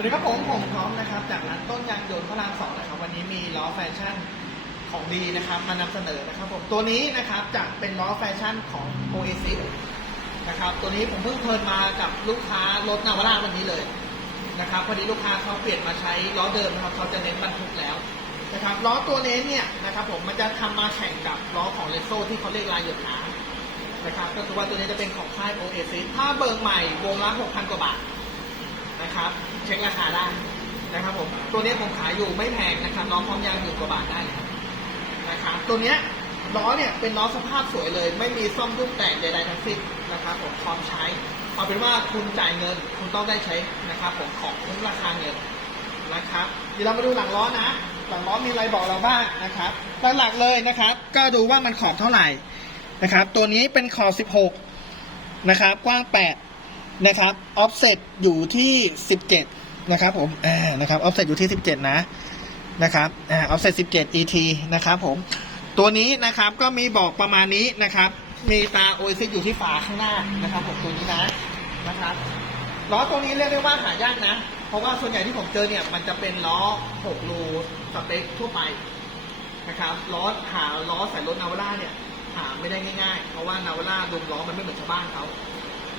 วัสดีครับผมผมพร้อมนะครับ จากร้านต้นยางยนต์พระรามสองนะครับ วันนี้มีล้อแฟชั่นของดีนะครับ มานำเสนอนะครับผมตัวนี้นะครับจะเป็นล้อแฟชั่นของ Oasis นะครับตัวนี้ผมเพิ่งเพลินมากับลูกค้ารถนาวาราวันนี้เลยนะครับพอดีลูกค้าเขาเปลี่ยนมาใช้ล้อเดิมนะครับเขาจะเน้นบรรทุกแล้วนะครับล้อตัวเน้นเนี่ยนะครับผมมันจะทำมาแข่งกับล้อของเลโซที่เขาเรียกลายหยดน้ำนะครับก็คือว่าตัวนี้จะเป็นของค่าย Oasis ถ้าเบิกใหม่วงละ6,000กว่าบาท นะครับ เช็คราคาได้นะครับผมตัวนี้ผมขายอยู่ไม่แพงนะครับล้อพร้อมยางหมื่นกว่าบาทได้เลยนะครับตัวเนี้ยล้อเนี่ยเป็นล้อสภาพสวยเลย ไม่มีซ่อมรุ่นแต่งใดๆทั้งสิ้นนะครับผมพร้อมใช้เอาเป็นว่าคุณจ่ายเงินคุณต้องได้ใช้นะครับผมของคุ้มราคาเงินนะครับเดี๋ยวเรามาดูหลังล้อนะ หลังล้อมีอะไรบอกเราบ้างนะครับหลักๆเลยนะครับ ก็ดูว่ามันขอบเท่าไหร่นะครับ ตัวนี้เป็นขอบ 16 นะครับ กว้าง 8 นะครับ offset อยู่ที่17นะครับผมอ่านะครับ offset อยู่ที่17นะนะครับอ่า offset 17 et นะครับผมตัวนี้นะครับก็มีบอกประมาณนี้นะครับ มีตา OIS อยู่ที่ฝาข้างหน้านะครับผมตัวนี้นะนะครับล้อตัวนี้เรียกได้ว่าหายากนะ เพราะว่าส่วนใหญ่ที่ผมเจอเนี่ยมันจะเป็นล้อ6รูสเปคทั่วไปนะครับล้อหาล้อใส่รถนาวาร่าเนี่ยหาไม่ได้ง่ายๆ เพราะว่านาวาร่าดุมล้อมันไม่เหมือนชาวบ้านเขา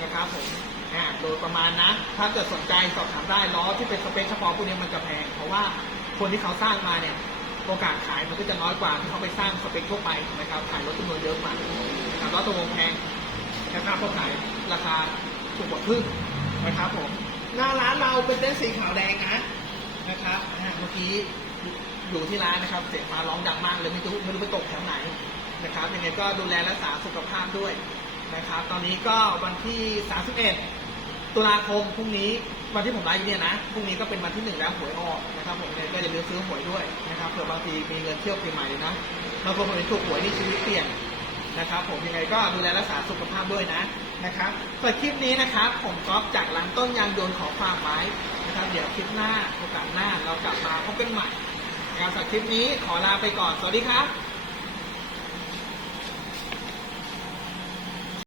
นะครับผม อ่าโดยประมาณนะ ถ้าเกิดสนใจสอบถามได้ล้อที่เป็นสเปคเฉพาะพวกนี้มันจะแพง เพราะว่าคนที่เขาสร้างมาเนี่ยโอกาสขายมันก็จะน้อยกว่าที่เขาไปสร้างสเปคทั่วไปนะครับขายรถจำนวนเยอะกว่านะครับล้อตัววงแพงนะครับเขาขายราคาถูกกว่าครึ่งนะครับผมหน้าร้านเราเป็นเต้นท์สีขาวแดงนะนะครับอ่าเมื่อกี้อยู่ที่ร้านนะครับเสียงฟ้าร้องดังมากเลยไม่รู้ไม่รู้ไปตกแถวไหนนะครับยังไงก็ดูแลรักษาสุขภาพด้วยนะครับ ตอนนี้ก็วันที่ 31 ตุลาคมพรุ่งนี้วันที่ผมไลฟ์เนี่ยนะพรุ่งนี้ก็เป็นวันที่หนึ่งแล้วหวยออกนะครับผมยังไงก็อย่าลืมซื้อหวยด้วยนะครับเผื่อบางทีมีเงินเที่ยวปีใหม่เลยนะบางคนผมเห็นถูกหวยนี่ชีวิตเปลี่ยนนะครับ ผมยังไงก็ดูแลรักษาสุขภาพด้วยนะนะครับส่วนคลิปนี้นะครับ ผมก๊อฟจากร้านต้นยางยนต์ขอฝากไว้นะครับ เดี๋ยวคลิปหน้าโอกาสหน้าเรากลับมาพบกันใหม่นะครับสำหรับคลิปนี้ขอลาไปก่อนสวัสดีครับ